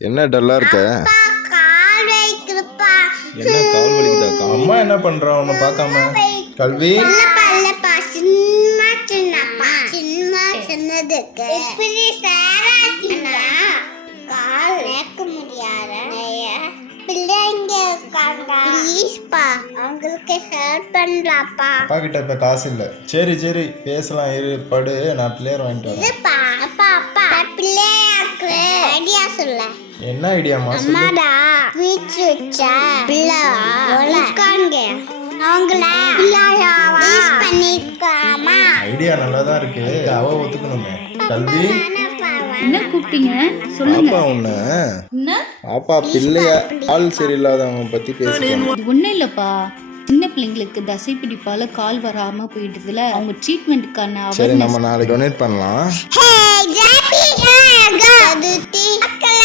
என்ன டல்லா இருக்க? கால் வைக்குதுப்பா. என்ன கால் வலிக்குதாக்கா? அம்மா என்ன பண்றா உன்னை பார்க்காம? கல்வி இல்லப்பா சின்ன சின்னப்பா சின்னதுக்கு இப்படி சேராதீங்க. கால் வைக்க முடியாத பிள்ளைங்க இருக்காங்க. ப்ளீஸ்ப்பா அவங்களுக்கு ஹெல்ப் பண்ணலாப்பா. அப்பா கிட்ட இப்ப காசு இல்ல. சரி பேசலாம், இரு படு, நான் பிளேயர் வாங்கிட்டு வரேன். இதுப்பா அப்பா அப்பா பிள்ளையாக்கு ஐடியா சொல்ல. என்ன ஐடியாமா சொல்லு. அம்மாடா வீச்சு வச்சா பிள்ளை இருக்காங்க. அவங்கள பிள்ளையாவா பண்ணிக்காமா. ஐடியா நல்லா தான் இருக்கு, அவ ஒத்துக்கணுமே. கல்வி என்ன கூப்பிட்டீங்க சொல்லுங்க. பாப்பா உன்ன என்ன பாப்பா பிள்ளைய ஆள் சரியில்லாதவங்க பத்தி பேசுறேன். இது ஒன்றும் இல்லைப்பா, சின்ன பிள்ளைங்களுக்கு தசை பிடிப்பால கால் வராம போயிடுதுல, அவங்க ட்ரீட்மெண்ட்டுக்கான சரி நம்ம நாளைக்கு டொனேட் பண்ணலாம். ஹே ஜாபி அதுட்டி அக்கா